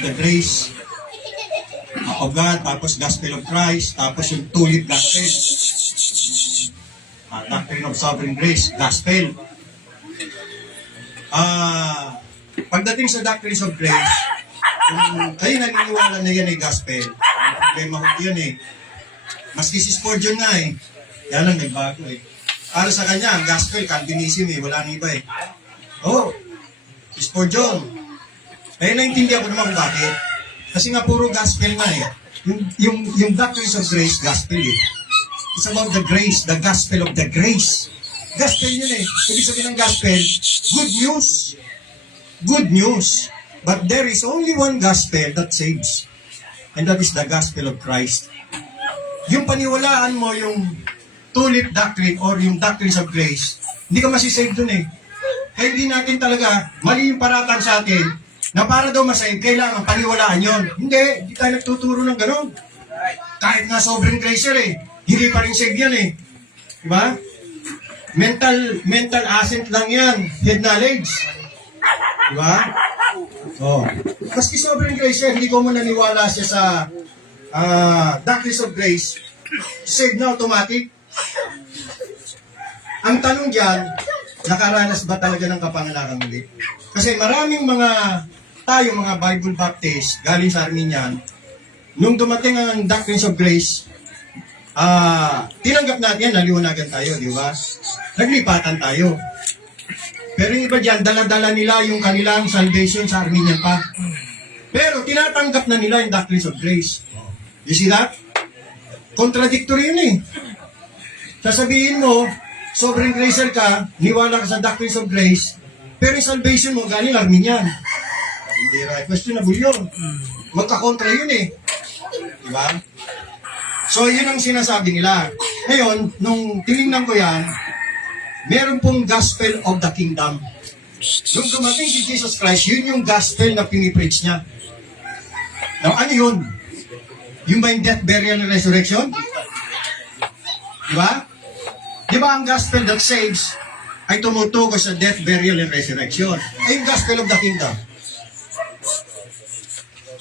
of the grace of God, tapos gospel of Christ, tapos yung tulip gospel. Doctrine of sovereign grace, gospel. Pagdating sa doctrines of grace, kung kayo naniniwala na yan ay gospel, problema ko yan eh. Maski si Spurgeon nga eh. Yan lang, nagbago eh. Para sa kanya, ang gospel, Calvinism eh, wala nang iba eh. Oh, si Spurgeon. Kaya naintindihan ko naman kung bakit. Kasi nga puro gospel nga eh. Yung doctrines of grace, gospel eh. It's about the grace, the gospel of the grace. Gospel yun eh. Ibig sabihin ng gospel, good news. Good news. But there is only one gospel that saves. And that is the gospel of Christ. Yung paniwalaan mo, yung tulip doctrine or yung doctrines of grace, hindi ka masisave dun eh. Kaya hindi natin talaga, mali yung paratan sa atin, na para daw masave, kailangan paniwalaan yon. Hindi tayo nagtuturo ng gano'n. Kahit nga sobrang gracer eh, hindi pa rin save yan eh. Diba? Mental assent lang yan, head knowledge. Diba? Oh. Maski sobrang gracer, hindi ko mo naniwala siya sa doctrines of grace, save na automatic. Ang tanong dyan, nakaranas ba talaga ng kapanganakan ulit? Kasi maraming tayong mga Bible Baptist, galing sa Armenian, nung dumating ang doctrines of grace, tinanggap natin yan, naliwanagan tayo, di ba? Naglipatan tayo. Pero yung iba dyan, dala-dala nila yung kanilang salvation sa Armenian pa. Pero tinatanggap na nila yung doctrines of grace. You see that? Contradictory yun eh. Sasabihin mo, sobrang gracer ka, niwala ka sa doctrines of grace, pero yung salvation mo galing Armenian. Hindi right. Questionable yun. Magkakontra yun eh. Diba? So, yun ang sinasabi nila. Ngayon, nung tinignan ko yan, meron pong gospel of the kingdom. Nung dumating si Jesus Christ, yun yung gospel na pinipreach niya. Now, ano yun? Yung ba yung death, burial, and resurrection? Diba? Diba ang gospel that saves ay tumutukoy sa death, burial, and resurrection? Ay yung gospel of the kingdom.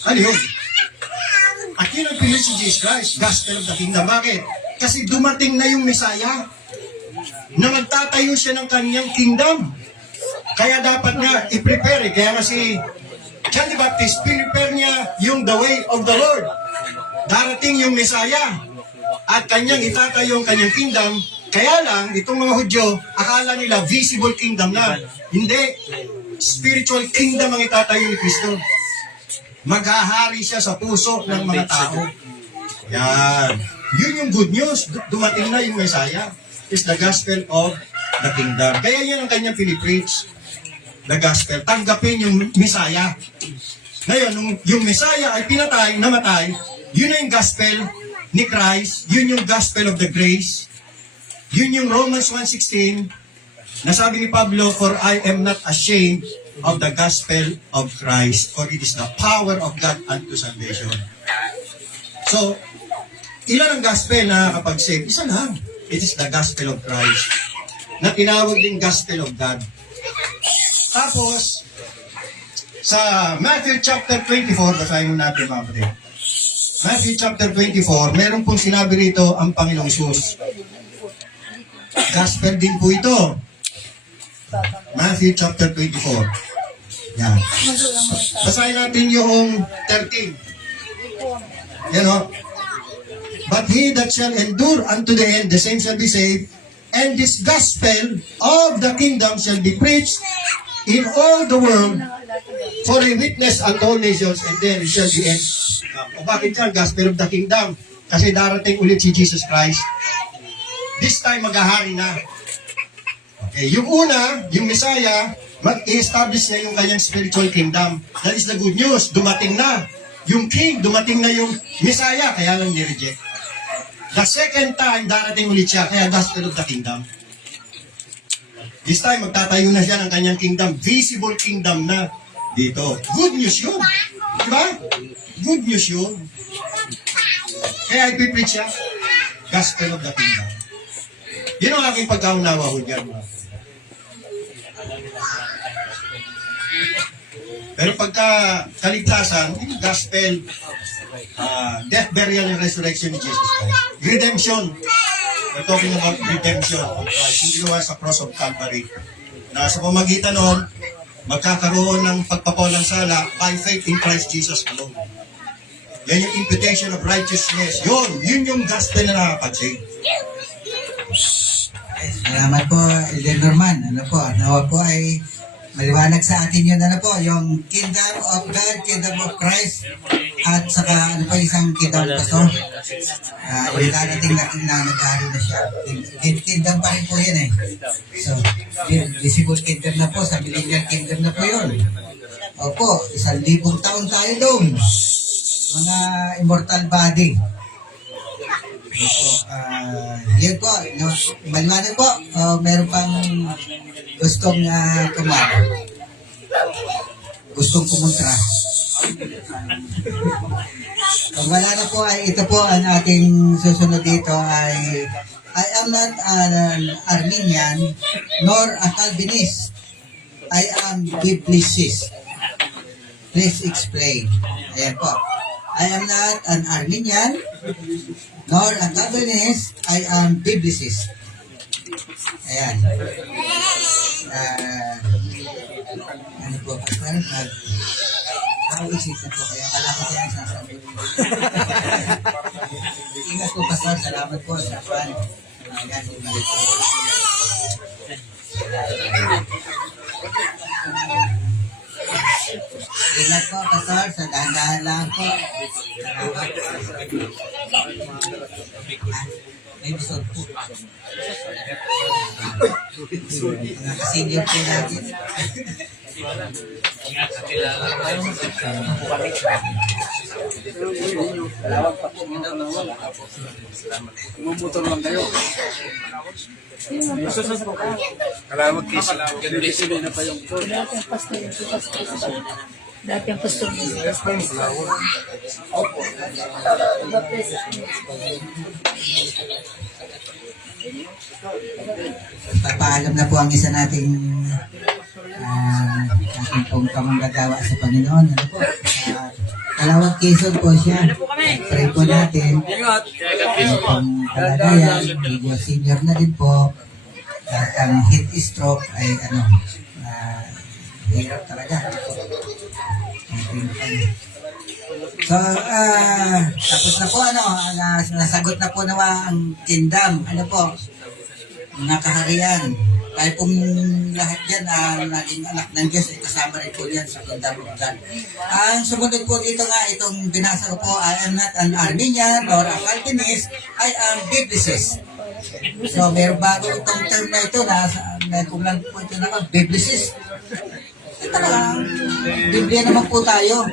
Ano yun? At yun ang pinili si Jesus Christ, gospel of the kingdom. Bakit? Kasi dumating na yung Messiah na magtatayo siya ng kanyang kingdom. Kaya dapat nga i-prepare. Kaya nga si John the Baptist, prepare niya yung the way of the Lord. Darating yung Messiah at kanyang itatayo ang kanyang kingdom. Kaya lang, itong mga Hudyo, akala nila visible kingdom na. Hindi. Spiritual kingdom ang itatayo ni Kristo. Maghahari siya sa puso ng mga tao. Yan. Yun yung good news. Dumating na yung Messiah. Is the gospel of the kingdom. Kaya yun ang kanyang pinipreach. The gospel. Tanggapin yung Messiah. Ngayon, nung yung Messiah ay pinatay, namatay, yun na yung gospel ni Christ. Yun yung gospel of the grace. Yun yung Romans 1:16 na sabi ni Pablo, for I am not ashamed of the gospel of Christ, for it is the power of God unto salvation. So, ilan ang gospel na kapag save? Isa lang. It is the gospel of Christ na tinawag din gospel of God. Tapos, sa Matthew chapter 24, basahin mo natin mga kapatid. Matthew chapter 24, meron pong sinabi rito ang Panginoong Isus. Gospel din po ito. Matthew chapter 24. Yan. Basahin natin yung 13. Yan o. But he that shall endure unto the end, the same shall be saved. And this gospel of the kingdom shall be preached in all the world for a witness unto all nations, and then it shall be end. O bakit yan? Gospel of the kingdom. Kasi darating ulit si Jesus Christ. This time, maghahari na. Okay, yung una, yung Messiah, mag-establish na yung kanyang spiritual kingdom. That is the good news. Dumating na. Yung king, dumating na yung Messiah, kaya lang ni-reject. The second time, darating ulit siya, kaya gospel of the kingdom. This time, magtatayo na siya ng kanyang kingdom. Visible kingdom na dito. Good news yun. Diba? Good news yun. Kaya ipipreach siya. Gospel of the kingdom. Yun ang aking pagkaunawa ho dyan. Pero pagka kaligtasan, yung gospel, death, burial, and resurrection ni Jesus Christ. Redemption. We're talking about redemption of Christ. Yung ginawa sa cross of Calvary. Na sa pamagitan noon, magkakaroon ng pagpapawalang sala by faith in Christ Jesus alone. Yan yung imputation of righteousness. Yun yung gospel na nakakapag-save. Salamat po, Elder Norman. Ano po, nawa po ay maliwanag sa atin yun, ano po, yung Kingdom of God, Kingdom of Christ, at saka ano po isang Kingdom Pastor. Yung darating natin na nag-aaral na siya. Kingdom pa rin po yun eh. So, visible kingdom na po, sa millennial kingdom na po yun. Opo, 1,000 taon tayo doon. Mga immortal body. Opo, yun po, no, maliwanag po, meron pang gustong gustong kumontra. Kung wala na po ay ito po ang ating susunod dito ay I am not an Arminian nor a Calvinist. I am Biblicist. Please explain. Ayan po. I am not an Arminian nor a Calvinist. I am Biblicist. Ayan. Ano po, Pastor? Isip na po kaya. Kala ko kaya sasabi. Ingat po, Pastor. Salamat po sa pan. Ayan, balik po. Ingat po, Pastor. Sa dahan-dahan lang po. May bisod po. Mga senior po natin. Umumotor lang kayo. Kalawag kiso. Ganun na pa yung tour. Dati ang pastor niya. Papaalam na po ang isa nating ating pong kamanggagawa sa Panginoon. Ano po? Kalawag Quezon po siya. Pray po natin. Ano pong kalagayan. Medyo senior na din po. At ang heat stroke ay hirap talaga. So, tapos na po, nasagot na po nawa ang kingdom. Ano po? Nakaharian. Kaya pong lahat yan naging anak ng Diyos ay kasama rin po yan sa kingdom of God. Ang sumunod po dito nga, itong binasa ko po, I am not an Arminian or a Calvinist, I am Biblicist. So, meron bago itong term na ito na kung lang po ito naman, Biblicist. Talagang Biblia naman po tayo.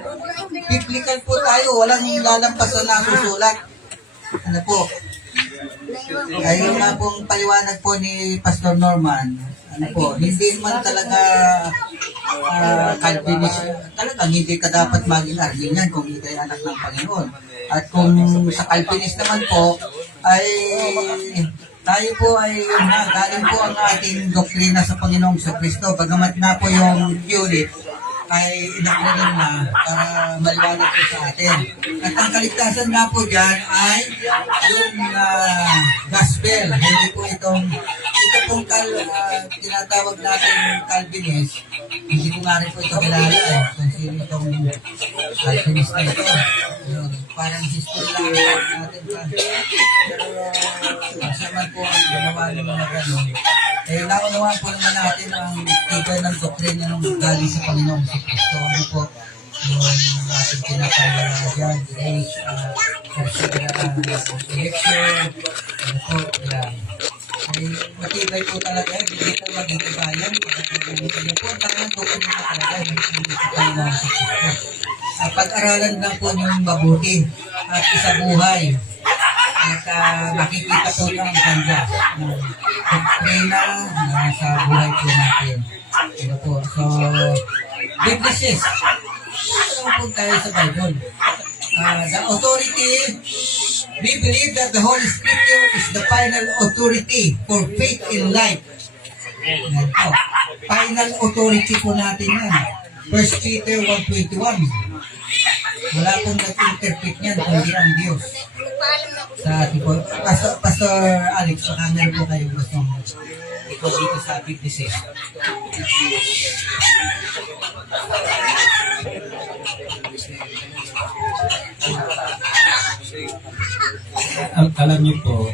Biblical po tayo. Walang lalampas na nasusulat. Ano po? Kaya nga pong paliwanag po ni Pastor Norman, ano po, hindi man talaga Calvinist, talagang hindi ka dapat maging Arminian kung hindi kayo anak ng Panginoon. At kung sa Calvinist naman po, ay tayo po ay galing po ang ating doktrina sa Panginoong Kristo, bagamat na po yung theory ay inaklarin na para maliwanag po sa atin. At ang kaligtasan nga po dyan ay yung gospel. Hindi po ito pong tinatawag natin Calvinist. Hindi ko nga rin po ito kilala kung sino itong Calvinist na ito. Parang history lang natin pa. Pero masaman po ang gumawa ng mga gano'n. Naunawaan po naman natin ang tibay ng doktrina ng galing sa Panginoong Kristo. Ano po, yung ating pinapalala dyan, grace, election, ano po, ay matibay po talaga, hindi po magitibayan. Ano po, ang talagang doktrina talaga, hindi sa Panginoong Kristo. Pag-aralan lang po niyong mabuti at isabuhay. At makikita po ng ganda ng doktrina na sa buhay po natin. Ano po? So, Biblicist. Ano po tayo sa Bible? The authority, we believe that the Holy Scripture is the final authority for faith in life. Yan po. Final authority po natin yan. 1 Peter 1:21. Wala pong nag-interpret niyan kundi ang Diyos. Sa ating po, Pastor Alex, baka meron po kayong gustong ito dito sa Biblis. Alam niyo po,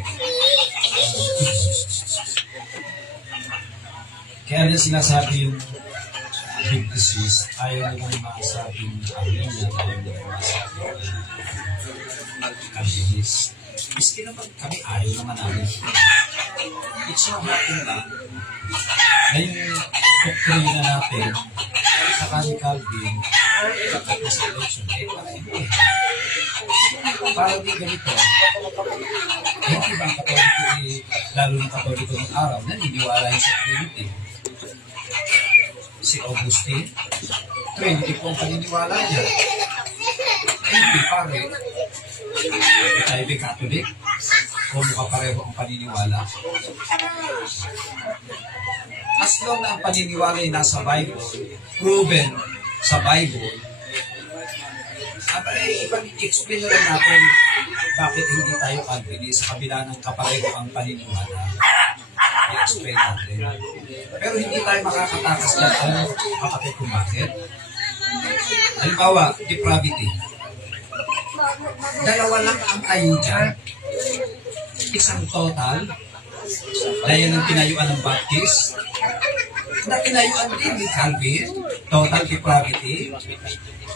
kaya rin sinasabi yung Biblis, ayaw naman masabing Armenian, ayaw naman masabing Calvinist. Miski naman kami, ayaw naman namin. It's so happen lang na yung doktrina natin sa kani Calvin, kapag sa election, hindi. Para di ganito, yung ibang katoliko, lalo ng katoliko ng araw, naniniwala yung sa Trinity. Si Augustine, Trinity po ang paniniwala niya. Hindi pare, tayo ba Catholic? O mukha pareho ang paniniwala? As long na ang paniniwala ay nasa Bible, proven sa Bible, at ay ipag-explain na lang natin bakit hindi tayo Calvinist sa kabila ng kapareho ang paniniwala. I-explain natin. Pero hindi tayo makakatakas dyan. Alam mo, kapatid kung bakit? Halimbawa, depravity. Dalawa lang ang tayo dyan. Isang total, na yan ang tinayuan ng Baptist, na tinayuan din ni Calvin, total depravity,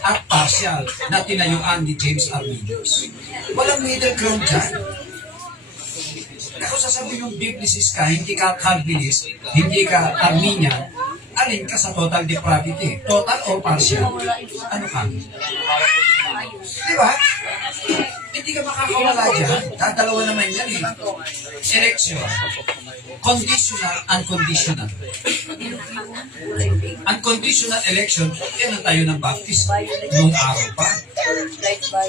at partial, na tinayuan ni James Arminius. Walang middle ground dyan. Kung sasabihin yung Biblicist ka, hindi ka Calvinist, hindi ka Arminian, alin ka sa total depravity? Total or partial? Ano ka? Di ba? Hindi ka makakawala dyan. Dalawa naman yan eh. Election. Conditional, unconditional. Unconditional election, yan ang tayo ng Baptist. Noong araw pa.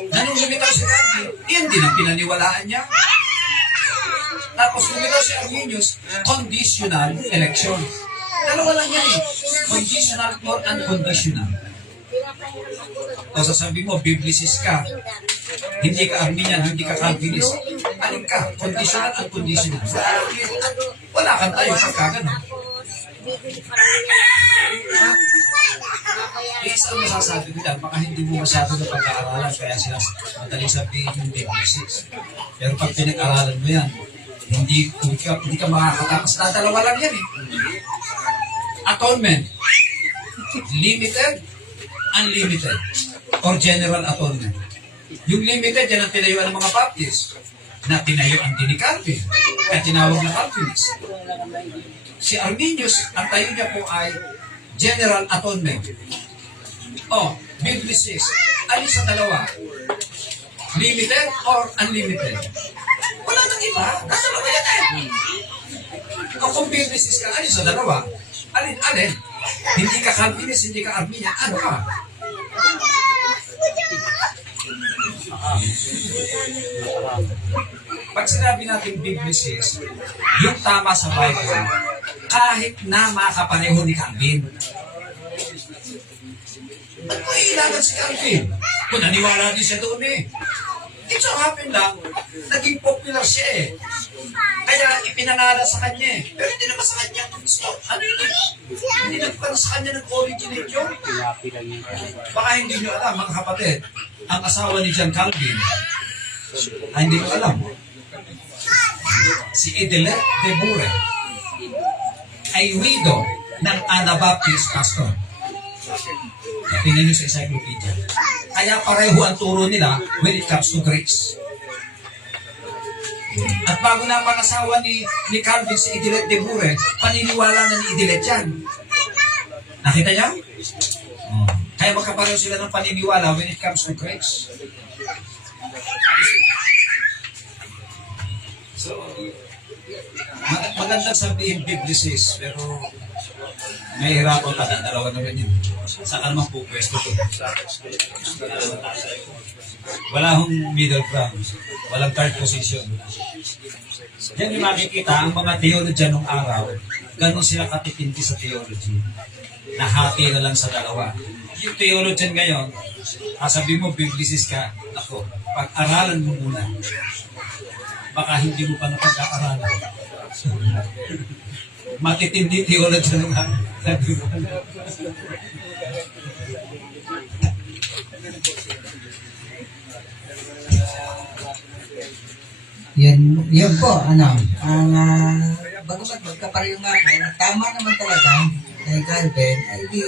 Nanong lumitaw si Calvin, yan din ang pinaniwalaan niya. Tapos lumitaw si Arminius, conditional election. Dalawa lang yan eh. Conditional or unconditional. O sasabi mo, Biblicist ka. Hindi ka Arminian, hindi ka Calvinist. Alin ka? Conditional, unconditional. Wala kang tayo pagka gano'n. Isa ang masasabi ko dyan, baka hindi mo masyado na pag-aaralan, kaya sila madaling sabihin yung Biblicist. Pero pag pinag-aralan mo yan, hindi ka makakatakas na dalawa lang yan eh. Atonement. Limited, unlimited. Or general atonement. Yung limited, yan ang tinayuan ng mga Baptist. Na tinayuan din ni Calvin. Kaya tinawag na Calvinist. Si Arminius, ang tayo niya po ay general atonement. O, Biblicist. Alin sa dalawa? Limited or unlimited? Wala nang iba. Dalawa yan eh. O kung Biblicist ka, alin sa dalawa? Alin? Hindi ka Calvinist, hindi ka Arminian. Ano ka? Pag sinabi natin Biblicist, yung tama sa Bible, kahit na makapareho ni Calvin. Ba't mo iilangan si Calvin? Kung naniwala din siya doon eh. It so happen lang, naging popular siya eh. Kaya ipinangala sa kanya eh. Pero hindi naman sa kanya gusto. Ano yun eh? Hindi naman sa kanya nag-originate yun. Baka hindi nyo alam, mga kapatid, ang asawa ni John Calvin, ay hindi ko alam. Si Idelette de Bure ay widow ng Anabaptist pastor. Tingnan nyo sa encyclopedia. Kaya pareho ang turo nila when it comes to grace. At bago na pangasawa ni Calvin si Idelette de Bure, paniniwala na ni Idelette yan. Nakita niya? Kaya magkapareho sila ng paniniwala when it comes to grace. So, magandang sabihin Biblicist, pero may hirapan ka, dalawa na rin yun. Saan ka naman po pwesto to? Wala hong middle ground. Walang third position. Diyan yung makikita, ang mga theology nung araw, ganun sila katitindi sa theology. Nahati na lang sa dalawa. Yung theologian ngayon, sabi mo, biblicist ka, ako, pag-aralan mo muna. Baka hindi mo pa napag-aaralan. Matitindi theologian nung araw. Sabi mo. Yun po, ang bagamat magkapareho nga po, tama naman talaga kay Calvin, ay di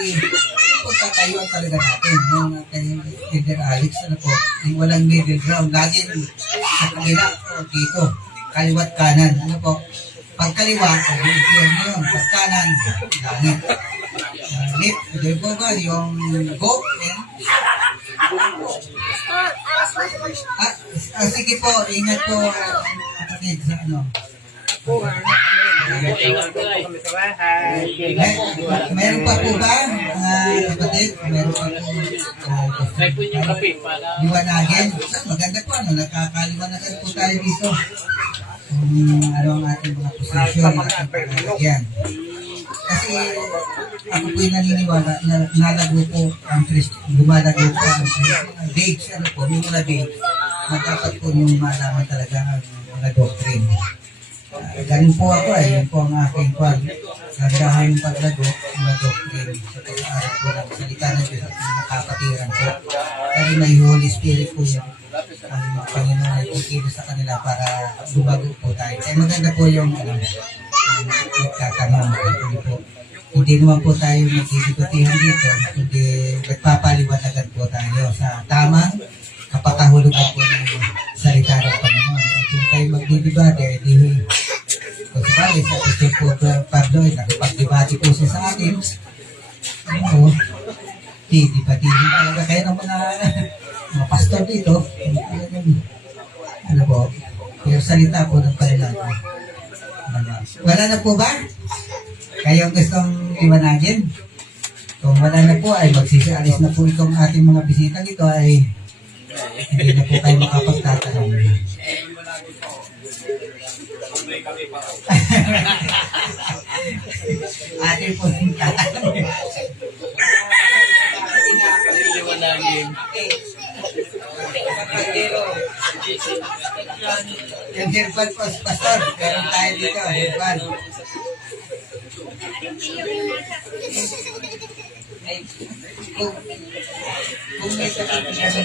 pagkatayuan talaga natin yung kay Elder Alex, yung walang middle ground, laging sa kabila o dito, kaliwat kanan, pag kaliwa, yun yun, pag kanan, langit. Langit, ito po ba, yung go, sige po, ingat po, kapatid, sa meron pa po ba, kapatid? Meron pa po. Liwanagin. Maganda po, nakakaliwanagan po tayo dito. Ano ang ating mga posisyon, ating paglalagyan. Kasi ako po'y naniniwala na nalago po ang lumalago po ang dates, may mga dates na dapat po yung malaman talaga ang mga doctrine. Ganun po ako yun po ang aking gandahan paglago, mga doctrine sa pag-aaral po ng salita ng Diyos at mga kapatiran po. Pero may Holy Spirit po yun. Ang Panginoon ay ikilos sa kanila para lumago po tayo. Kaya maganda po yung nagtatanong po. Hindi naman po tayo nagdidibatihan dito, hindi nagpapaliwanagan po tayo sa tamang kapakahulugan po ng salita ng Panginoon. At kung tayo magdidibate, kung sabali sa Apostol po Pablo, nakipagdibati po siya sa atin, didibatihin talaga kayo ng mga pastor dito, yung salita po ng Panginoon. Wala na po ba? Kayo gustong iwanagin? Kung wala na po ay magsisialis na po itong ating mga bisita dito ay hindi na po kayo makapagtatanong. Atin po yung tatanong. Yung herbal po, pastor, meron tayo dito, herbal. Kung may sakit siya sa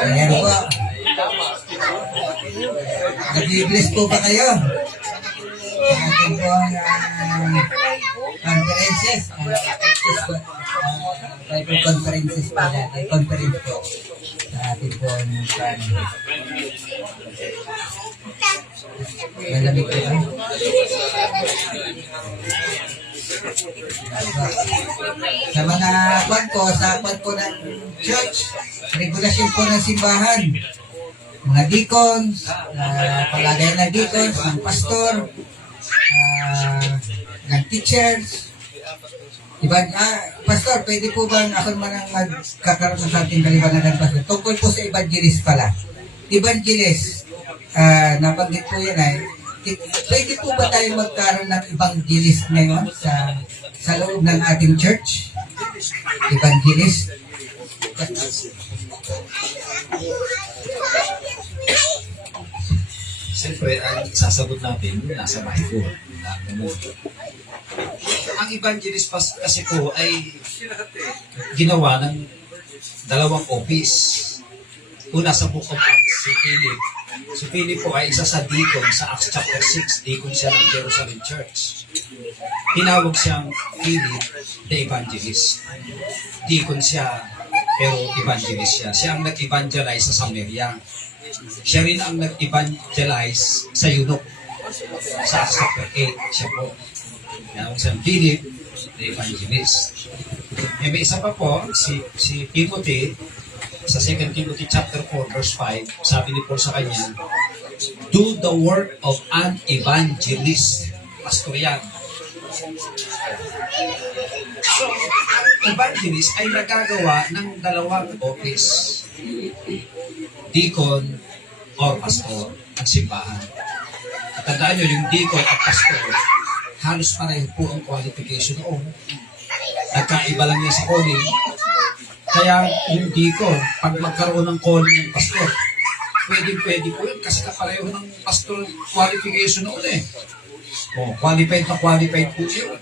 ayan po. Nag-bless po ba kayo? Ating po conferences. Bible conferences po natin. Conference po. Sa ating po malamig po ba? Sa mga kwan po ng church, regulasyon po ng simbahan, mga deacons, palagay na deacons, ng pastor, ng teachers. Diba, pastor, pwede po ba ako man ang magkakaroon ng ating kaliwanagan, pastor? Tungkol po sa evangelist pala. Evangelist, nabanggit po yan pwede po ba tayo magkaroon ng evangelist ngayon sa loob ng ating church? Evangelist? Siyempre, ang sasagot natin, nasa Bible. Ang evangelist kasi po ay ginawa ng dalawang office. Una sa Book of Acts, si Philip. Si Philip po ay isa sa deacon sa Acts chapter 6. Deacon siya ng Jerusalem Church. Tinawag siyang Philip the Evangelist. Deacon siya, pero evangelist siya. Siya ang nag-evangelize sa Samaria. Siya rin ang nag-evangelize sa Eunuch. Sa Acts chapter 8, siya po. Tinawag siyang Philip the Evangelist. May isa pa po, si Timothy, sa 2 Timothy chapter 4, verse 5, sabi ni Paul sa kanya, do the work of an evangelist. Pastor yan. So, evangelist ay nagagawa ng dalawang office. Deacon or pastor ang simbahan. At tandaan nyo, yung deacon at pastor, halos pareho po ang qualification noon. Nagkaiba lang yan sa calling. Kaya yung deacon, pag magkaroon ng calling ng pastor, pwede po yun kasi kapareho ng pastor qualification noon eh. O, qualified na qualified po yun.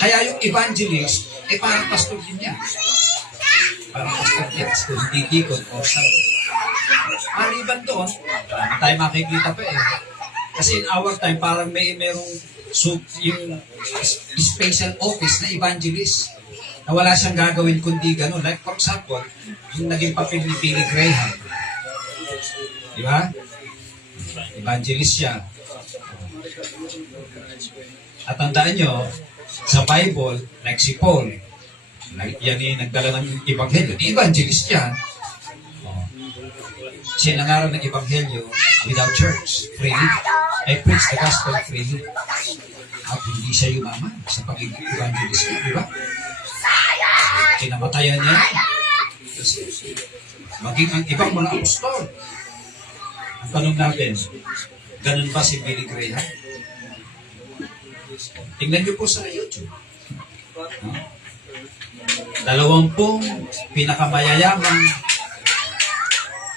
Kaya yung evangelist, parang pastor din yan. Parang pastor din, pastor hindi deacon o sa. Maliban doon, tayo makikita pa eh. Kasi in our time, parang merong yung special office na evangelist na wala siyang gagawin kundi gano'n. Like for example, yung naging papel ni Billy Graham. Di ba? Evangelist siya. At tandaan nyo, sa Bible, like si Paul, like yan yung nagdala ng ebanghelyo, evangelist yan. Siya nangaral ng ebanghelyo without church, freely. I preach the gospel freely. At hindi siya yumaman sa pagiging evangelist niya, di ba? Kinamatayan niya. Maging ang ibang mga apostol. Ang tanong natin, ganun ba si Billy Graham? Tingnan niyo po sa YouTube. 20 pinakamayayamang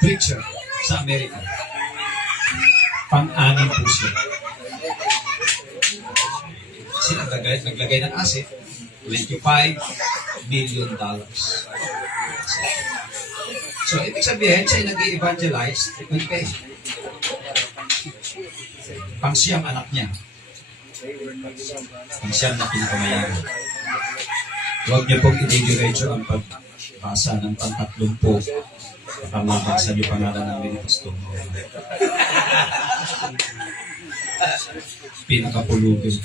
preacher sa Amerika. Pang-anim po siya. Kasi naglagay ng asset, $25 million. So, ibig sabihin, siya ay nag-evangelize with pay. Pang siyang anak niya. Pang siyang na pinakamayaman. Huwag niyo pong i-diretso ang pagbasa ng pang-30 baka mabasa niyo pangalan namin ni Pastor. Pinakapulugin.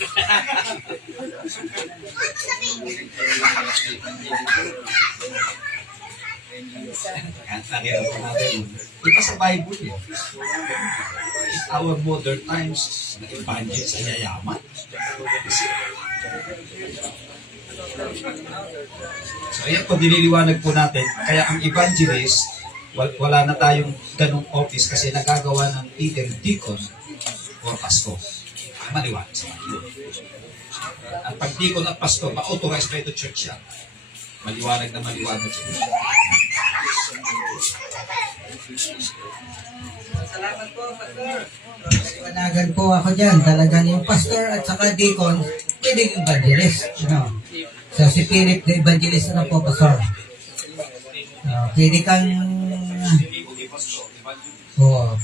Nakita po natin. Ito sa Bible eh. In our modern times, na-evangelist sa yayaman. So ayan po, diniliwanag po natin. Kaya ang evangelist, wala na tayong ganong office kasi nagagawa ng either deacon or pastor. Maliwanag sa Bible. At pag deacon at pastor, ma-authorize by the church yan. Maliwanag na maliwanag siya. Salamat po, Pastor. Panagan po ako dyan. Talagang yung pastor at saka deacon, pwedeng evangelist. You So si Philip the evangelist na po, Pastor. Pwede kang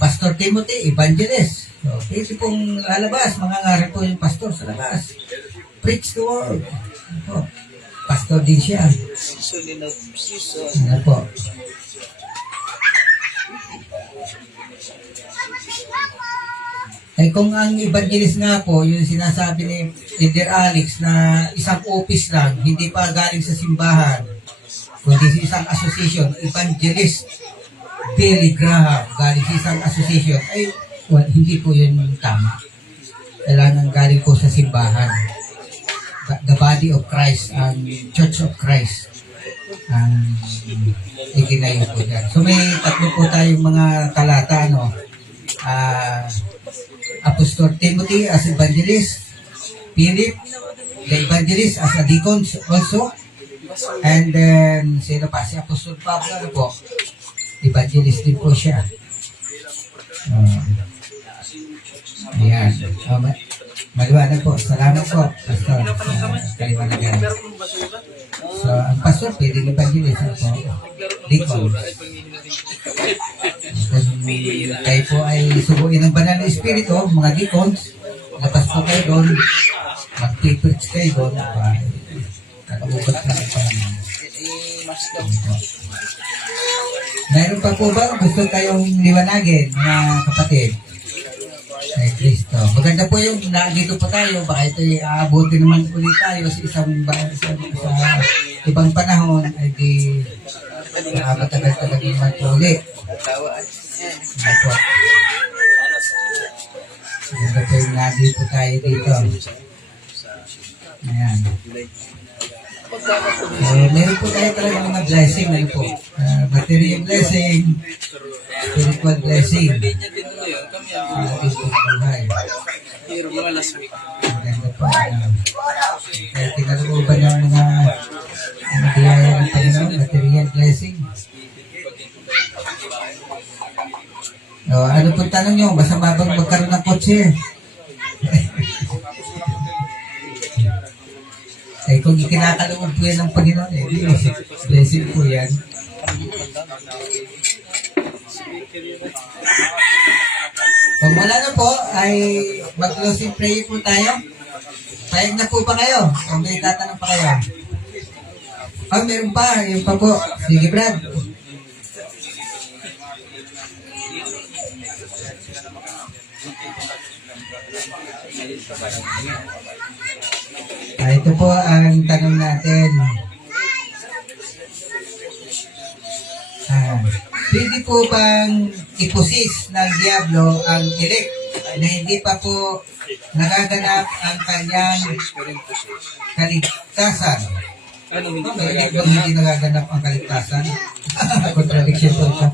Pastor Timothy, evangelist. So, pwede pong lalabas, mangangari po yung pastor sa labas. Preach the word. Pastor din siya. Ano po? Ay kung ang evangelist nga po, yung sinasabi ni Leader Alex na isang office lang, hindi pa galing sa simbahan, kundi sa isang association, evangelist Billy Graham, galing sa isang association, ay hindi po yun tama. Kailangan galing po sa simbahan. The body of Christ, ang Church of Christ, ang ikinayo po dyan. So may tatlo po tayong mga talata, no? Apostle Timothy as evangelist, Philip, the evangelist as a deacon also, and then, sino pa? Si Apostle Pablo, ano po? Evangelist din po siya. Ayan. Maliwanag po. Salamat po, Pastor. Kaliwanagan. So, ang pastor, pwede evangelist. Deacon. Kayo po ay subuin ng banal na espiritu, mga deacons, labas po kayo doon, mag-preach kayo doon, kakabukat na ito. Meron pa po ba gusto kayong liwanagin, mga kapatid? Kay Kristo. Maganda po yung nandito po tayo. Baka ito'y aabuti naman ulit tayo sa sa ibang panahon. Ay di matagal-tagal naman po ulit. Ano po. Maganda po yung nandito tayo dito. Ayan. Meron po tayo talaga mga blessing. Ano po? Material blessing. Spiritual blessing. Ating po buhay. Maganda po. Kaya tinalooban ng mga biyaya ng Panginoon, material blessing. Ano po tanong nyo? Masama bang magkaroon ng kotse? Eh, kung ikinakaloob po yan ng Panginoon, blessing po yan. Kung wala na po, ay mag-closing prayer po tayo. Payag na po ba kayo? Kung may tatanong pa kayo. Meron pa. Yun pa po. Sige, Brad. Ito po ang tanong natin. Pwede po bang ipusis ng Diablo ang elect na hindi pa po nagaganap ang kanyang kaligtasan? Elect bang hindi nagaganap ang kaligtasan? Contradiction po ito.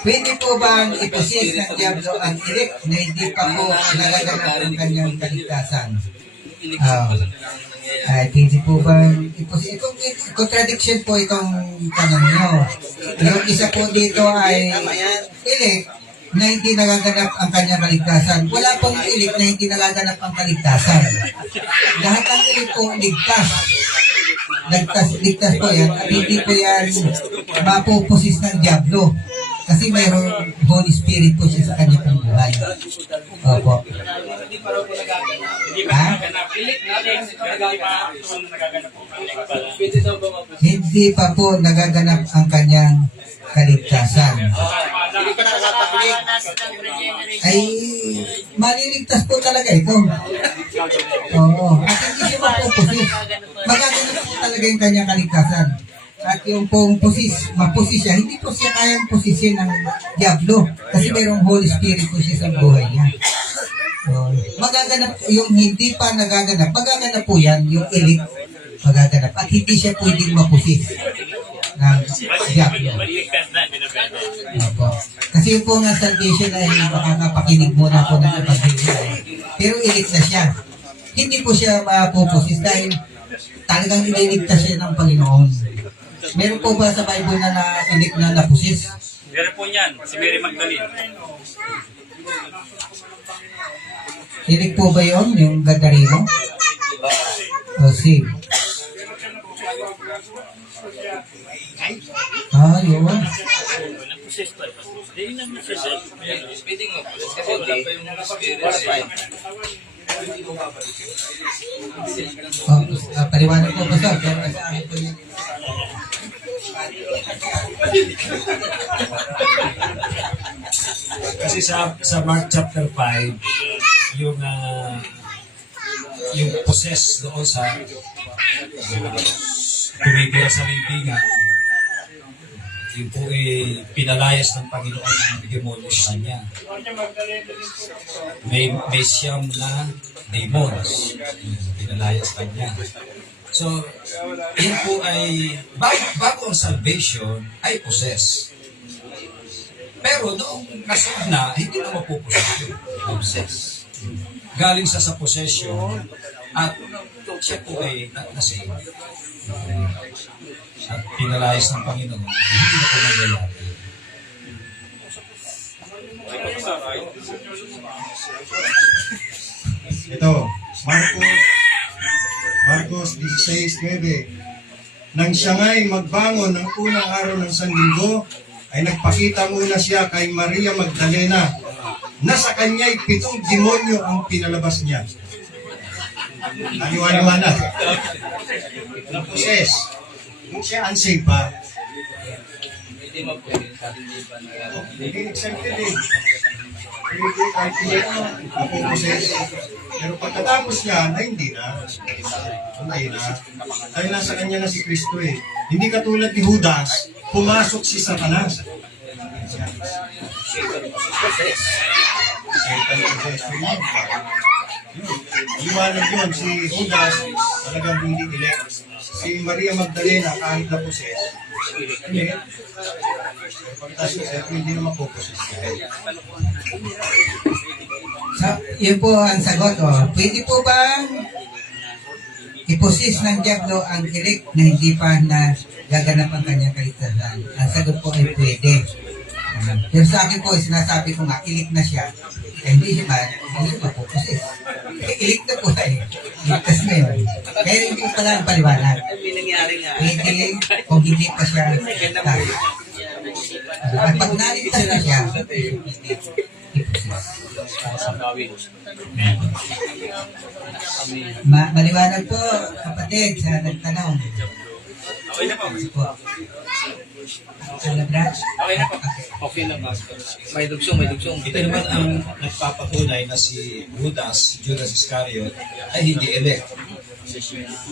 Pwede po bang ipusis ng Diablo ang elect na hindi pa po nagaganap ang kanyang kaligtasan? Pwede po bang ipusis? Itong contradiction po itong tanong nyo. Yung isa po dito ay elect na hindi nagaganap ang kanyang kaligtasan. Wala pong elect na hindi nagaganap ang kaligtasan. Lahat ng elect po ligtas. Ligtas po yan. At hindi po yan mapupusis ng Diablo. Kasi mayroong Holy Spirit po siya sa kanya pong buhay. Opo. Hindi pa po nagaganap ang kanyang kaligtasan. Ay, maliligtas po talaga ito. Oo. At hindi siya mapupusis. Magaganap po talaga yung kanyang kaligtasan. At yung pong mapusis siya, hindi po siya kayang posisin ng Diablo. Kasi mayroong Holy Spirit po siya sa buhay niya. So, magaganap, yung hindi pa nagaganap, magaganap po yan, yung elite, magaganap. At hindi siya pwedeng mapusis ng Diablo. Opo. Kasi yung po nga salvation ay makakapakinig muna po ng Ebanghelyo. Pero elite na siya. Hindi po siya mapupusis dahil talagang ililigtas siya ng Panginoon. Meron po ba sa Bible na na-elect na napusis? Meron po niyan, si Mary Magdalene. Elect po ba yun? Yung Gadareno? O si? Yun. Speeding mo, kasi wala pa yung spirit. Paliwanag po ba sa akin po yun? Kasi sa Mark chapter 5, yung possess doon sa tumitira sa libingan, yung po pinalayas ng Panginoon ang demonyo sa kanya. May siyam na demons pinalayas kanya. So, yun po ay, bago ang salvation, ay possess. Pero noong nasave na, hindi na mapupossess. Galing sa possession, at siya po ay nasave. At pinalayas ng Panginoon, hindi na po nangyayari. Ito, Marcos 16:9. Nang siya nga'y magbangon ng unang araw ng Sanlinggo, ay nagpakita muna siya kay Maria Magdalena na sa kanya'y 7 demonyo ang pinalabas niya. Naniwala-wala. Naposes. Kung siya unsaved pa, hindi exempted eh. Pero pagkatapos niyan, ay hindi na. Hindi na. Dahil nasa kanya na si Kristo eh. Hindi katulad ni Judas, pumasok si Satanas. Satan possessed yun. Liwanag yun, si Judas talagang hindi elect. Si Maria Magdalena kahit na possess. Hindi. Pagkatapos siya, hindi na mapopossess niya. So, yun po ang sagot. Pwede po ba iposis ng Diablo ang elect na hindi pa na gaganap ang kanyang kaligtasan? Ang sagot po ay pwede. Pero sa akin po, sinasabi ko nga, elect na siya. Eh, hindi siya mapoposis. Elect na po eh. Ligtas na yun. Kaya hindi ko pala ang paliwanag. Pwede kung hindi pa siya tayo. At pag naligtas na siya, maliwanag po, kapatid, sa nagtanong. Okay na po. Po. Brad? Okay na po. Okay lang, Pastor. May dugsong. Ito naman ang nagpapatunay na si Judas Iscariot, ay hindi elect.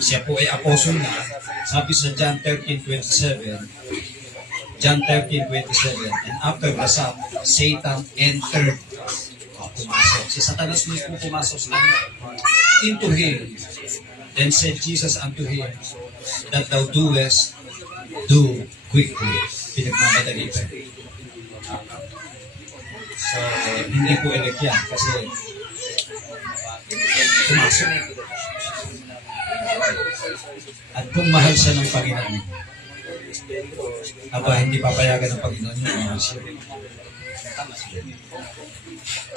Siya po ay apostle na. Sabi sa John 13:27, and after the Sabbath, Satan entered. Pumasok. Si Satanas mismo pumasok sa kanya. Into him. Then said Jesus unto him, that thou doest, do quickly. Pinagmamadali pa. So, hindi po elect yan kasi pumasok. At kung mahal siya ng Panginoon, aba hindi papayagan ng Panginoon yun, mahal siya.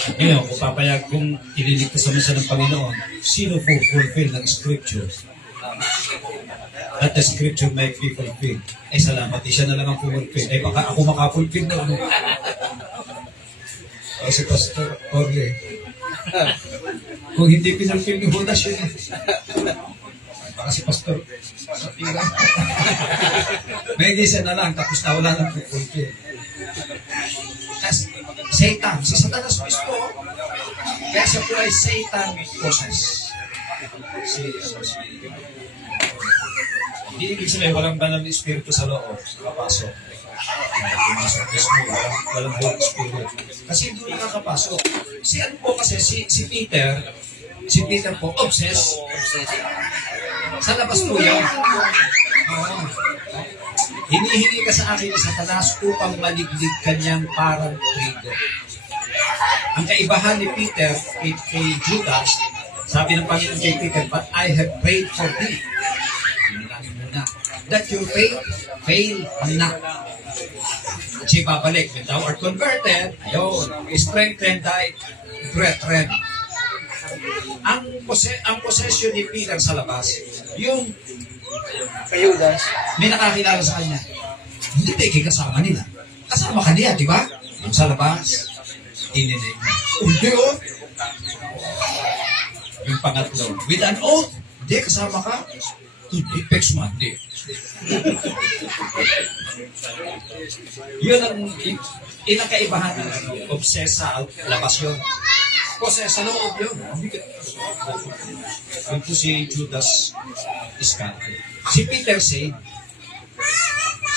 Ngayon, kung papayag, kung ililigtas naman siya ng Panginoon, sino fulfill ng Scripture? That the Scripture may be fulfilled. Ay, salamat, siya na lang ang fulfill. Ay, baka ako makafulfill na. No? O si Pastor Orle. Kung hindi pinulfill ni Judas yun. Baka si Pastor Sapira. May isa na lang, tapos na wala nang fulfill. Satan, si Satanas mismo. Kaya siya po ay Satan possess. Hindi ibig sabihin, walang banal na espiritu sa loob, nakapasok. Pumasok mismo, walang Holy Spirit. Kasi doon nakakapasok. Ano po kasi, si Peter po, obsessed. Sa labas po yan. Hinihingi ka sa akin ni Satanas upang maliglig kanyang parang trigo. Ang kaibahan ni Peter kay Judas, sabi ng Panginoon kay Peter, but I have prayed for thee. Hinilangin mo na. That your faith fail not. Siya babalik. When thou art converted, yun, strengthen thy brethren. Ang possession ni Peter sa labas, yung Judas. may nakakilala sa kanya. Hindi tayo kasama nila. Kasama ka niya, di ba? Yung sa labas, ininay mo. Hindi, oh. Yung pangatlo, with an oath, hindi, kasama ka. Hindi, pex mo, hindi. Yun ang inakaibahan ng obsess sa labas yun. Possess sa loob yun. Yun po si Judas Iscariot. Si Peter said,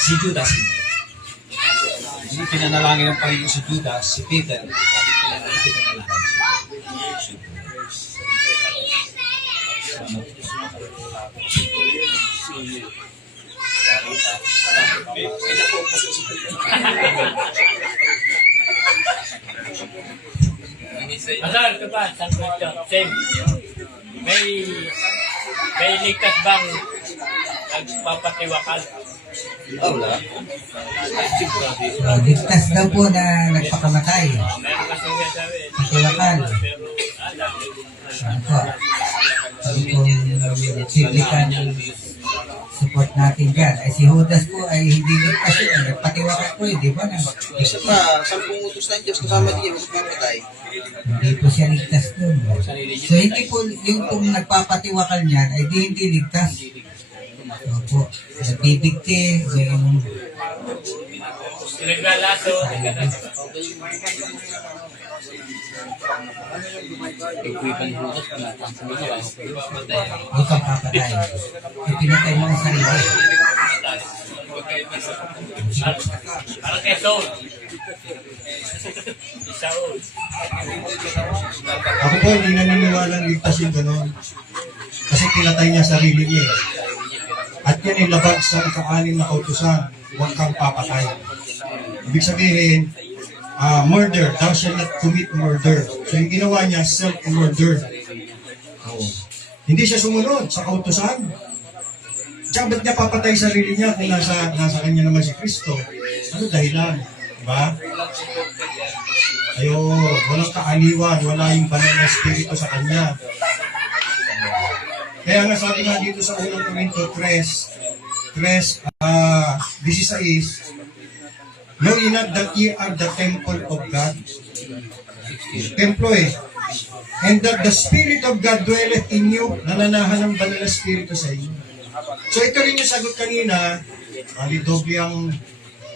si Judas hindi. Hindi pinanalangin ng Panginoon si Judas, si Peter, pinanalangin siya. Asal ka ba? Saan ko ito? Same. May ligtas bang nagpapatiwakal? Wala. Ligtas daw po na nagpakamatay. Meron kasi nga sabi. Patiwakal. Pero, Ano po? Kung biblical support natin dyan. Ay si Judas po ay hindi ligtas yun. Nagpatiwakal po eh, di ba? Isa pa, 10 utos ng Diyos kasama din yung mamatay. Hindi po siya ligtas dun. So hindi po yung kung nagpapatiwakal niyan ay hindi ligtas. Opo. Nagbibigti. Yung pinaglalaso, Equipment po kasi pinatang sa mga Huwag kang papatay. Ipinatay mo ang sarili. Parang kay Saul. Si Saul. Ako po, hindi naniniwalang ligtas yung gano'n. Kasi pinatay niya sarili niya. At yan ay labag sa ika-anim na kautusan. Huwag kang papatay. Ibig sabihin, murder. Thou shalt not commit murder. So yung ginawa niya, self-murder. Hindi siya sumunod sa kautusan. Tsaka ba't niya papatay sarili niya kung nasa kanya naman si Kristo? Ano dahilan? Diba? Ayo, walang kaaliwan, wala yung banal na espiritu sa kanya. Kaya nga sabi nga dito sa unang Korinto 3:16, know ye not that ye are the temple of God? Templo and that the Spirit of God dwelleth in you, nananahan ng banal na espiritu sa inyo. So ito rin yung sagot kanina, doble ang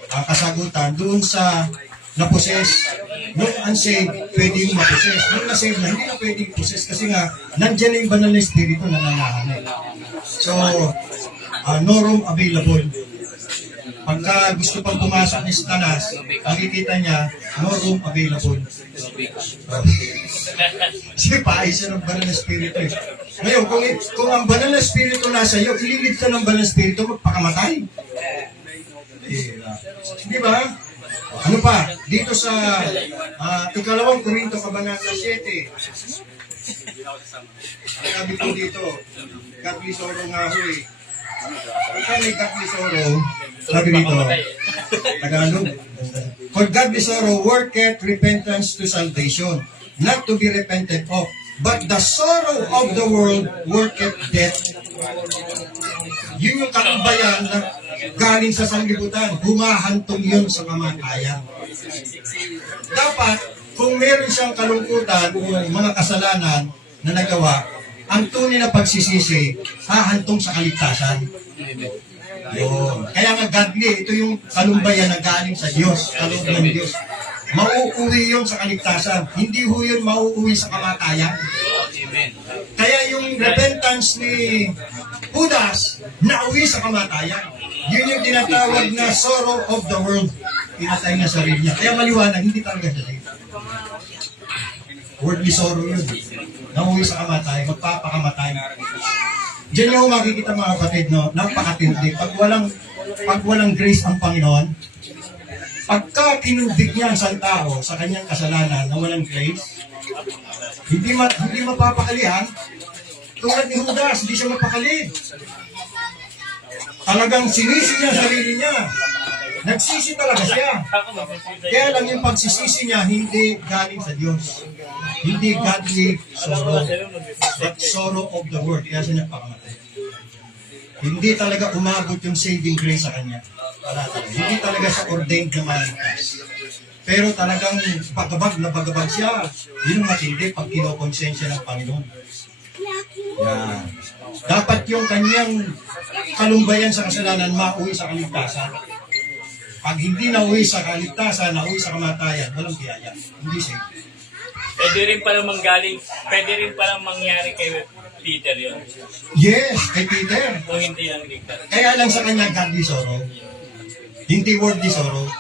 kasagutan doon sa na-possess. Nung unsaved, pwede yung ma-possess. Nung na-saved na, hindi na pwede yung possess kasi nga, nandyan na yung banal na espiritu na nananahan. So, no room available. Pagka gusto pang pumasok ni Satanas, makikita niya, no room available. Kasi paayos siya ng banal na espiritu. Ngayon, kung ang banal na espiritu nasa iyo, ililid ka ng banal na espiritu, magpakamatay. Di ba? Ano pa? Dito sa ikalawang Korinto, kabanata 7. Sabi ko dito, Kaplisoro nga ho eh. Pagka may Kaplisoro, sabi dito, Tagalog, for godly sorrow worketh repentance to salvation, not to be repented of, but the sorrow of the world worketh death. Yun yung kalambayan na galing sa sanglibutan, humahantong yun sa kamatayan. Dapat, kung meron siyang kalungkutan o mga kasalanan na nagawa, ang tunay na pagsisisi, hahantong sa kaligtasan. Yun. Kaya nga godly, ito yung kalumbayan na galing sa Diyos, kaloob ng Diyos. Mauuwi yun sa kaligtasan. Hindi ho yun mauuwi sa kamatayan. Kaya yung repentance ni Judas, nauwi sa kamatayan. Yun yung tinatawag na sorrow of the world. Pinatay na sarili niya. Kaya maliwanag, hindi talaga siya. Worldly sorrow yun. Nauwi sa kamatayan, magpapakamatay. Diyan yung makikita mga kapatid, no? Napakatindi. Pag walang grace ang Panginoon, pagka kinundik niya ang isang tao sa kanyang kasalanan na walang grace, hindi mapapakalihan. Tulad ni Judas, hindi siya mapakali. Talagang sinisi niya sarili niya. Nagsisi talaga siya. Kaya lang yung pagsisisi niya, hindi galing sa Diyos. Hindi godly sorrow, but sorrow of the world. Kaya siya nagpakamatay. Hindi talaga umabot yung saving grace sa kanya. Wala talaga. Hindi talaga siya ordained na maligtas. Pero talagang bagabag siya. Yun ang matindi pag kinokonsensya ng Panginoon. Yan. Dapat yung kanyang kalumbayan sa kasalanan mauwi sa kaligtasan. Pag hindi nauwi sa kaligtasan, nauwi sa kamatayan, walang biyaya. Hindi siya. Pwede rin palang mangyari kay Peter yun. Yes, kay Peter. Kung hindi lang ligtas. Kaya lang sa kanya godly sorrow. Hindi worldly sorrow.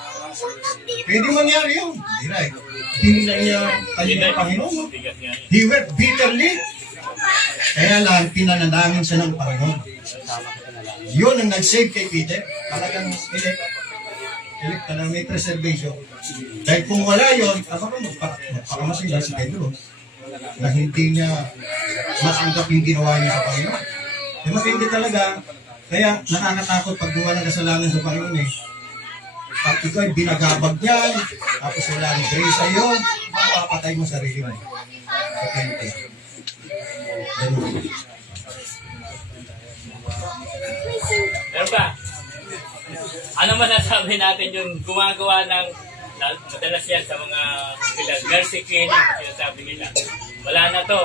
Pwede mangyari yun. Hindi right. Tinilay niya kanyang Panginoon. Bigat nga yun. He wept bitterly. Kaya lang, pinanalangin siya ng Panginoon. Yun ang nag-save kay Peter. Talagang elect talagang may preservation. Dahil kung wala yun, magpakamasay dahil si Pedro na hindi niya matanggap yung ginawa niya sa Panginoon. Eh, matindi talaga. Kaya nakakatakot pag gumawa ng kasalanan sa Panginoon eh. Pag ikaw ay binagabag niyan, tapos wala ng grace sa'yo, mapapatay mo sarili mo. Sa pente. Ganun. Pero ba, ano masasabi natin yung gumagawa ng madalas yan sa mga mercy killing, sinasabi nila. Wala na to.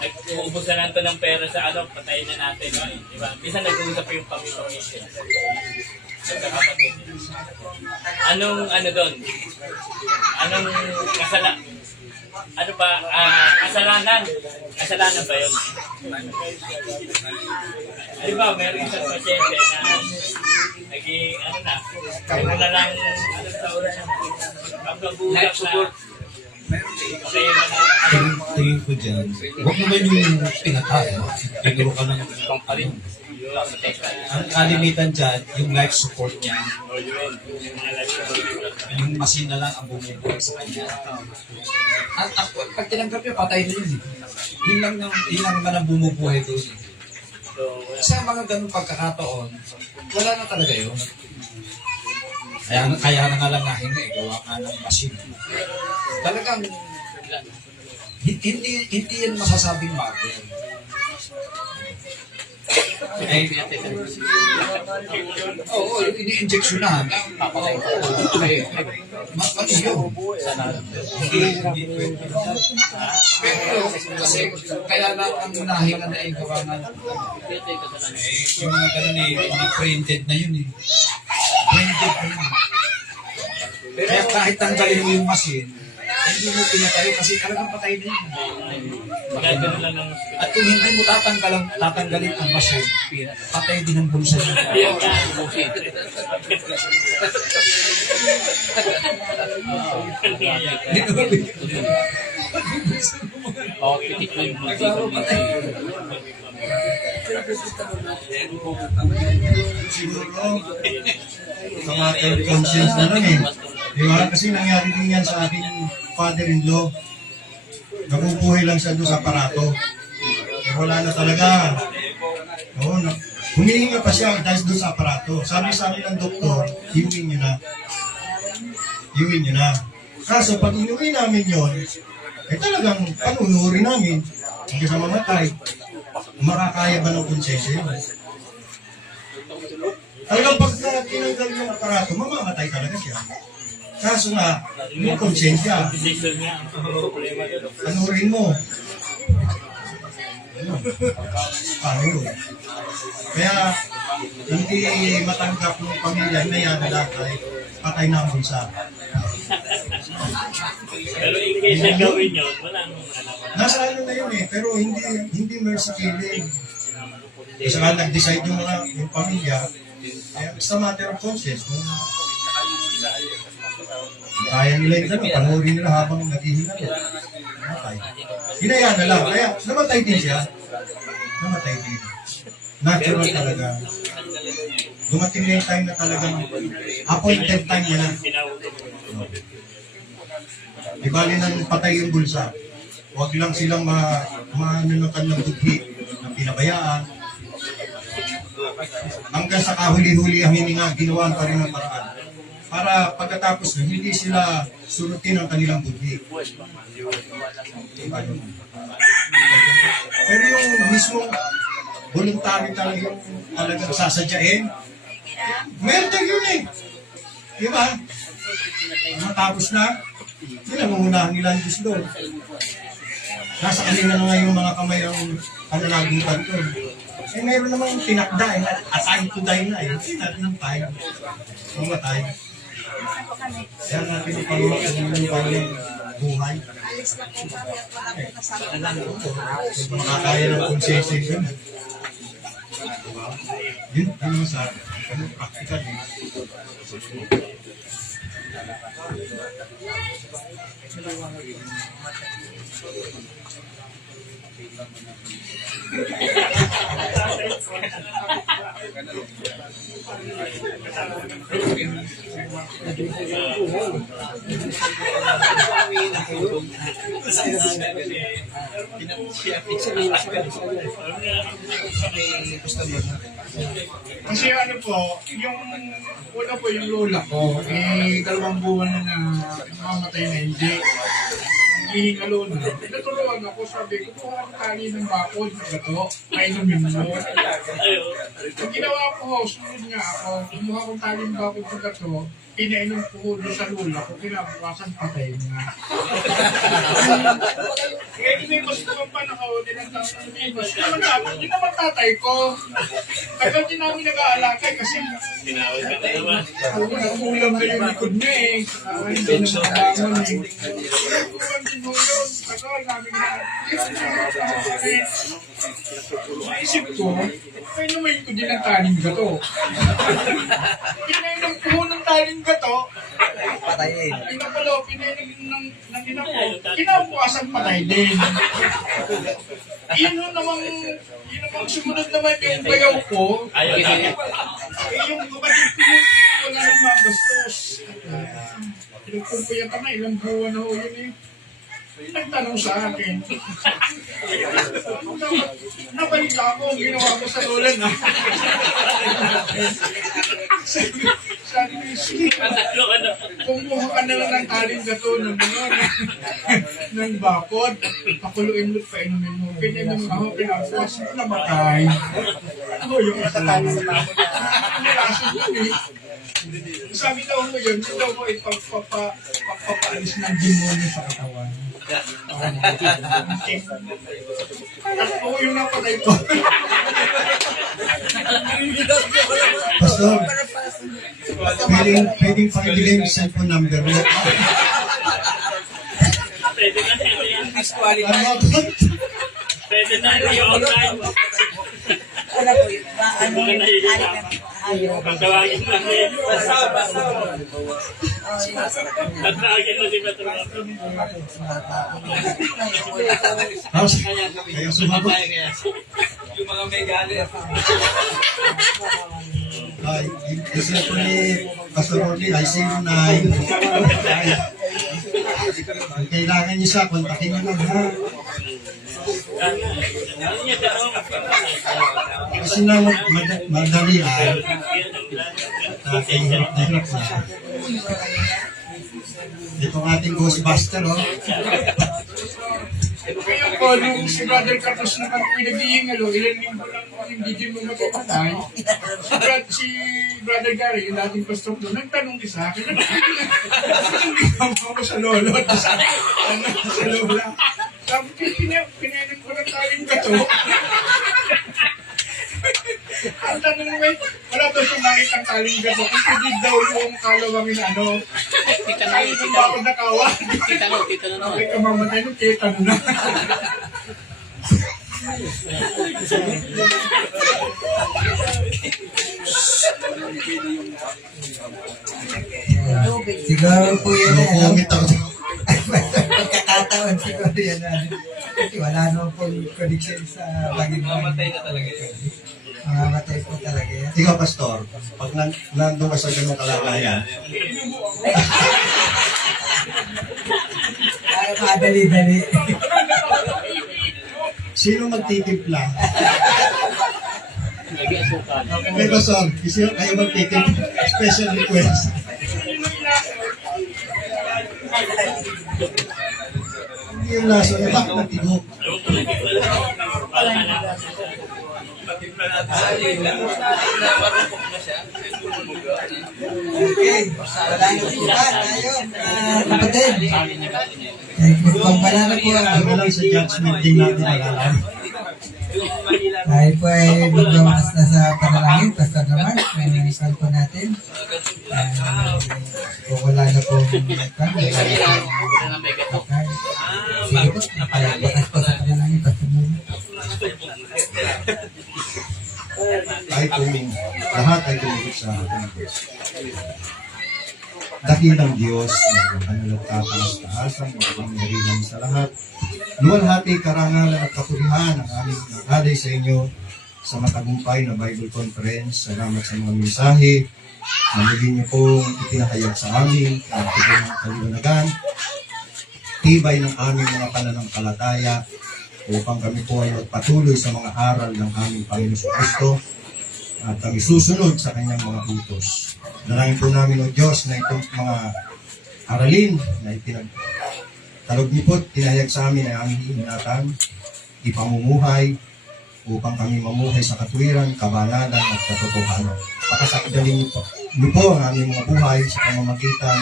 Nag-uubos na lang to ng pera sa patayin na natin. No? Diba? Minsan nag-uusap pa yung Panginoon. Anong doon? anong ano ba, kasalanan? Kasalanan ba yun? Di ba, meron isang pasyente na naging, ano na lang, ano sa oras na, pagkagulat na, kaya Tingin ko dyan, huwag naman yung pinatay. Tinuro ka ng pamparin. Ang kalimitan dyan, yung life support niya, yung machine na lang ang bumubuhay sa kanya. At pag tinanggap niya, patay na yun. Yun lang naman ang bumubuhay doon. Sa mga ganung pagkakataon, wala na talaga yun. Kaya na nga lang nahinga, gawa nga ng machine. Talagang, hindi yan masasabing mother. Oo, ini-injectionan. Ano yun? Hindi pwede. Pero, kasi kaya lang ang nahinga na gawa nga ng yung mga ganun mga printed na yun eh. Printed na yun. Kaya kahit tanggalin mo yung machine, hindi mo pinatay kasi talagang patay na yun. gano'n lang ng At kung hindi mo tatanggalin ang machine, patay din ang bulsa niya. titik mo yung Naglaro patay. Sa matter of conscience na lang eh. Di ba? Kasi nangyari din yan sa aking father-in-law. Nabubuhay lang siya doon sa aparato. Eh, wala na talaga. Oo, humihinga pa siya dahil doon sa aparato. Sabi sa amin ng doktor, iuwi nyo na. Iuwi nyo na. Kaso pag inuwi namin yon, eh talagang panunurin namin. Hindi sa mamatay. Makakaya ba ng konsensya yun? Talagang pag tinanggal yung aparato, mamamatay talaga siya. Kaso nga, yung konsensya, decision niya. Problema yun. panurin mo. Ano? Paano yun? Kaya, hindi matanggap ng pamilya na yan na kahit patay na ang bulsa. Pero in case na gawin yun, wala nang ano. Nasa ano na yun eh, pero hindi mercy killing. Kasi nga nag-decide yung pamilya, kaya it's a matter of conscience. Kung kaya nila yung gano'n, panurin nila habang naghihinga. Namatay. Hinayaan na lang, kaya namatay din siya. Namatay din. Natural talaga. Dumating na yung time na talagang appointed time niya na. Di bali nang patay yung bulsa. Huwag lang silang maano ng kanilang dughi ng pinabayaan. Hanggang sa kahuli-huli ang hininga, ginawan pa rin ang paraan. Para pagkatapos nun, hindi sila sunutin ang kanilang budhi. Pero yung mismo voluntary talaga yung talagang sasadyain, murder yun eh. Di ba? Matapos na, pinangungunahan nila ang Diyos doon. Nasa kanila na nga yung mga kamay ang pananagutan ko. Eh meron namang tinakda eh, at time to die na eh. Hindi natin ang time. Pumatay. Kaya natin ipangulakan yung kanyang buhay. Kung makakaya ng konsensya yun. Yun yung sa practical eh. Kasi ano po, yung una po yung lola ko, eh 2 buwan na namamatay na hindi. Hihingalo na. Naturuan ako, sabi ko, kuha ang tali ng bakod, gato, kainumin mo. Ang ginawa ko, sunod nga ako, kumuha kong tali ng bakod ng gato, pinainom ko doon sa lula ko, kinabukasan patay na. Kaya inimos ko ang panahon, dinagdag ng inimos. Yun naman tatay ko. Tagal din namin nag-aalakay kasi Tinawag ka na naman. nagulang na yung likod niya eh. Hindi na makabangon eh. Nagulang din mo yun. Tagal namin na. Naisip ko, kaya naman ko din ang taning gato. Pinainom ko ng taning gato. Patayin. Ay na pala, pinainom ng ina ko. Kinabukasan patay din. Yun namang sumunod naman yung bayaw ko. Ayaw na. Yung kapatid ko yung wala nang magastos. Pinagpumpuyan ka na, ilang buwan na ho yun eh. Nagtanong sa akin. Nabalita ako, ang ginawa ko sa lola na. Sabi ko, Tatlo ka na. kumuha ka na lang ng taling gato ng ng bakod. Pakuluin mo, painumin mo. Pinainom ako, pinabukas mo namatay. Ako yung kasalanan sa tamo na. Nilasin yun eh. Sabi daw mo yun, daw mo ipagpapaalis ng demonyo sa katawan. At ako yung napatay ko. Pastor, pwedeng pakibigay yung cellphone number mo. Pwede na yan. Ano? Pwede na yung online. Ano po yun? Ano Mga yun? nahihirap. Pagtawagin mo na yun. Pagtawagin mo si Patrón. Tapos, kaya sumagot. Yung mga may galit. Ay, yung cellphone ni Pastor Orly ay 09. Kung kailangan niyo siya, kontakin niyo lang ha. Ano niya tanong? Kasi na madali ay hirap na hirap na. Ito ang ating Ghostbuster, oh. Kaya po, nung si Brother Carlos na kami pinag-iingalo, ilan linggo lang hindi din mo matapatay. Si Brother Gary, yung dating pastor doon, nagtanong din sa akin, hindi ako sa lolo, sa lola. Sabi ko, pinainom ko ng taling gato. Ang tanong mo, wala daw siyang nakitang taling gato. Ipidig daw yung kalawangin ano. Kaya kung bakit nakawa. Tita na naman. Ay, kamamatay nung kita na. Siguro po yun eh. no? Comment ako. Pagkakataon siguro yan. Kasi wala naman pong connection sa bagay. Mamatay na talaga yun. Mamamatay po talaga yan. Ikaw, Pastor, pag nandun ka sa ganung kalagayan, Ay, madali-dali. sino magtitimpla? Okay, Pastor, sino kayo magtitimpla? Special request. Hindi yung laso, eh, bakit nagtigok? Namarupok na siya. Okay. Wala na po ba tayo? Kapatid. Magpapala na po ang Ano lang sa judgment din natin nalalaman. tayo po ay magbawakas na sa panalangin. Pastor naman, may minisal po natin. Kung wala na po sige po, napalabakas po sa panalangin. Pastor naman. Ay kung lahat ay tumulog sa ating Diyos. Dakilang Diyos na kanalagtatang-taasan, makapangyarihan sa lahat. Luwalhati, karangalan at kapurihan ang aming naghaday sa inyo sa matagumpay na Bible Conference. Salamat sa mga mensahe na muli niyo pong itinahayag sa amin, ang tibay ng kaliwanagan, tibay ng aming mga pananampalataya, upang kami po ay magpatuloy sa mga aral ng aming Panginoon Kristo at kami susunod sa kanyang mga utos. Dalangin po namin, O Diyos, na itong mga aralin na itinagtalog-nipot, tinahayag sa amin ay aming iingatan, ipamumuhay, upang kami mamuhay sa katwiran, kabanalan at katotohanan. Pakasakdalin niyo po niyo po ang aming mga buhay sa pamamagitan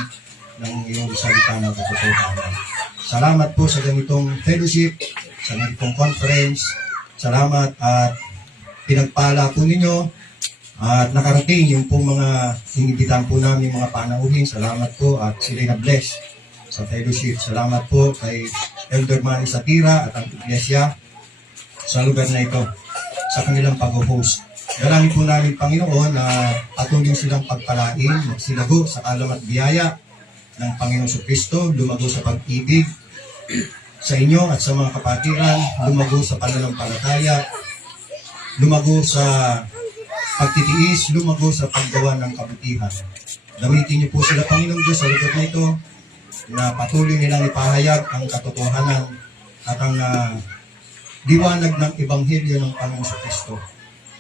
ng iyong salita na katotohanan. Salamat po sa ganitong fellowship, sa ganitong conference. Salamat at pinagpala po ninyo at nakarating yung pong mga inibitahan po namin mga panauhin. Salamat po at sila na bless sa fellowship. Salamat po kay Elder Manny Satira at ang Iglesia sa lugar na ito, sa kanilang pag-host. Dalangin po namin, Panginoon, na patuloy silang pagpalain, magsilago sa kalam at biyaya ng Panginoon Kristo, lumago sa pag-ibig sa inyo at sa mga kapatiran, lumago sa pananampalataya, lumago sa pagtitiis, lumago sa paggawa ng kabutihan. Gamitin niyo po sila, Panginoong Diyos, sa lugar na ito, na patuloy nilang ipahayag ang katotohanan at ang liwanag ng Ebanghelyo ng Panginoong Kristo.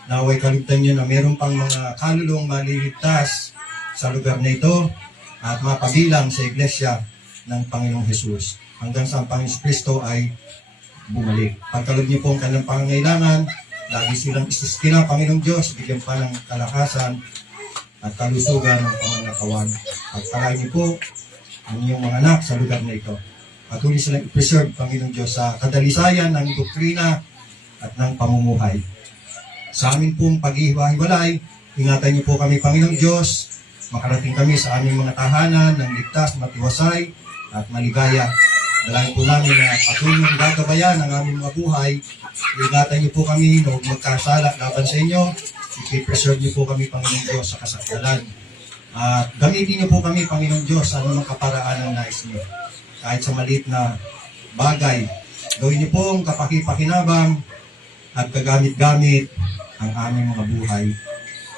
Naway kaligtan niyo na meron pang mga kaluluwang maliligtas sa lugar na ito at mapabilang sa Iglesia ng Panginoong Jesus hanggang sa ang Panginoong Kristo ay bumalik. Pagkalog niyo po ang kanilang pangangailangan, lagi silang isistina, Panginoong Diyos, bigyan pa ng kalakasan at kalusugan ng pangangakawan. Pagpalain niyo po ang inyong mga anak sa lugar na ito. Patuloy silang i-preserve, Panginoong Diyos, sa kadalisayan ng doktrina at ng pamumuhay. Sa amin pong pag-ihiwa-hiwalay, ingatan niyo po kami, Panginoong Diyos, makarating kami sa aming mga tahanan ng ligtas, matiwasay at maligaya. Dalangin po namin na patuloy ng gagabayan ng aming mga buhay. Ingatan niyo po kami na huwag magkasala laban sa inyo. I-preserve niyo po kami, Panginoong Diyos, sa kasakdalan. At gamitin niyo po kami, Panginoong Diyos, sa anumang kaparaan ng nais niyo. Kahit sa maliit na bagay, gawin niyo po ang kapakipakinabang at kagamit-gamit ang aming mga buhay.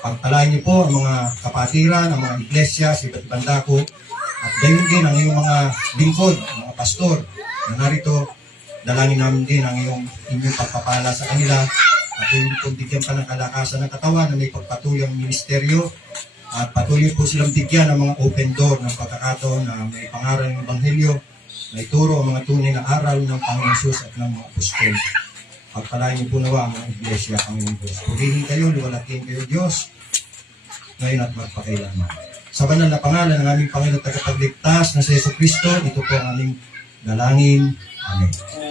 Pagpalain niyo po ang mga kapatiran, ang mga iglesia sa iba't ibang dako, at gayon din ang iyong mga lingkod, mga pastor na narito. Dalangin namin din ang inyong pagpapala sa kanila at yung bigyan pa ng kalakasan ng katawan na may pagpatuloy ang ministeryo at patuloy po silang bigyan ng mga open door ng pagkakataon na may pangaral ng Ebanghelyo na ituro ang mga tunay na aral ng Panginoon Jesus at ng mga apostol. Pagpalain niyo po nawa ang mga iglesia, Panginoon Diyos. Purihin kayo, luwalatin kayo, Diyos, ngayon at magpakailanman. Sa banal na pangalan ng aming Panginoon tagapagligtas na si Jesu Cristo, ito po ang aming dalangin. Amen.